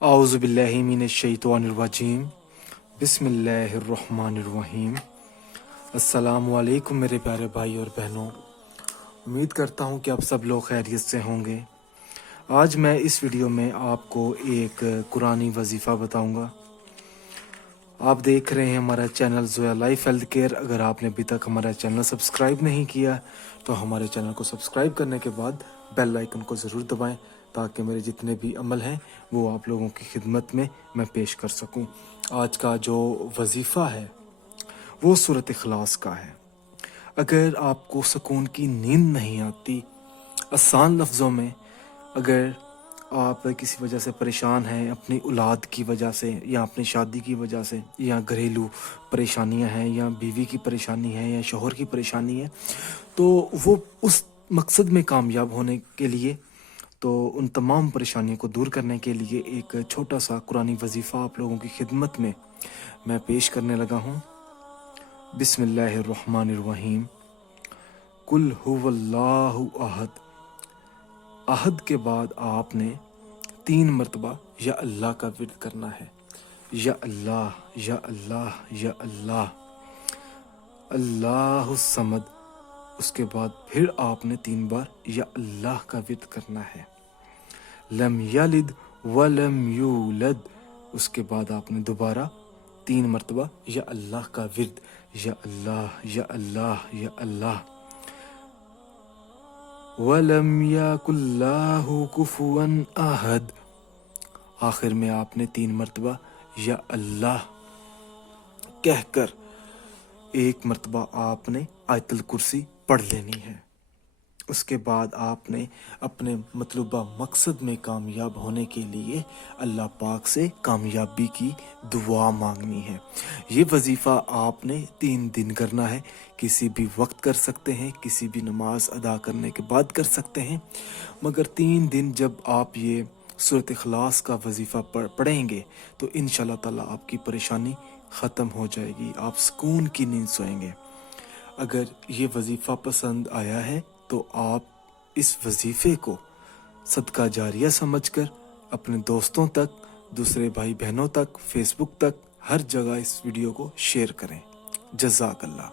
اعوذ باللہ من الشیطان الرجیم بسم اللہ الرحمن الرحیم۔ السلام علیکم میرے پیارے بھائی اور بہنوں، امید کرتا ہوں کہ آپ سب لوگ خیریت سے ہوں گے۔ آج میں اس ویڈیو میں آپ کو ایک قرآنی وظیفہ بتاؤں گا۔ آپ دیکھ رہے ہیں ہمارا channel Zoya life health care. اگر آپ نے ابھی تک ہمارا چینل سبسکرائب نہیں کیا تو ہمارے چینل کو سبسکرائب کرنے کے بعد بیل آئیکن کو ضرور دبائیں تاکہ میرے جتنے بھی عمل ہیں وہ آپ لوگوں کی خدمت میں پیش کر سکوں۔ آج کا جو وظیفہ ہے وہ سورۃ اخلاص کا ہے۔ اگر آپ کو سکون کی نیند نہیں آتی، آسان لفظوں میں اگر آپ کسی وجہ سے پریشان ہیں، اپنی اولاد کی وجہ سے یا اپنی شادی کی وجہ سے، یا گھریلو پریشانیاں ہیں، یا بیوی کی پریشانی ہے، یا شوہر کی پریشانی ہے، تو وہ اس مقصد میں کامیاب ہونے کے لیے، تو ان تمام پریشانیوں کو دور کرنے کے لیے ایک چھوٹا سا قرآنی وظیفہ آپ لوگوں کی خدمت میں پیش کرنے لگا ہوں۔ بسم اللہ الرحمن الرحیم۔ قل هو اللہ احد۔ احد کے بعد آپ نے 3 مرتبہ یا اللہ کا ورد کرنا ہے۔ یا اللہ، یا اللہ، یا اللہ، اللہ الصمد۔ اس کے بعد پھر آپ نے 3 بار یا اللہ کا ورد کرنا ہے۔ لم یلد ولم یولد۔ اس کے بعد آپ نے دوبارہ 3 مرتبہ یا اللہ کا ورد، یا اللہ، یا اللہ، یا اللہ۔ وَلَمْ يَكُنْ لَهُ كُفُوًا أَحَدٌ۔ آخر میں آپ نے 3 مرتبہ یا اللہ کہہ کر 1 مرتبہ آپ نے آیت الکرسی پڑھ لینی ہے۔ اس کے بعد آپ نے اپنے مطلوبہ مقصد میں کامیاب ہونے کے لیے اللہ پاک سے کامیابی کی دعا مانگنی ہے۔ یہ وظیفہ آپ نے 3 دن کرنا ہے۔ کسی بھی وقت کر سکتے ہیں، کسی بھی نماز ادا کرنے کے بعد کر سکتے ہیں، مگر 3 دن جب آپ یہ سورۃ اخلاص کا وظیفہ پڑھیں گے تو انشاءاللہ تعالیٰ آپ کی پریشانی ختم ہو جائے گی، آپ سکون کی نیند سوئیں گے۔ اگر یہ وظیفہ پسند آیا ہے تو آپ اس وظیفے کو صدقہ جاریہ سمجھ کر اپنے دوستوں تک، دوسرے بھائی بہنوں تک، فیس بک تک، ہر جگہ اس ویڈیو کو شیئر کریں۔ جزاک اللہ۔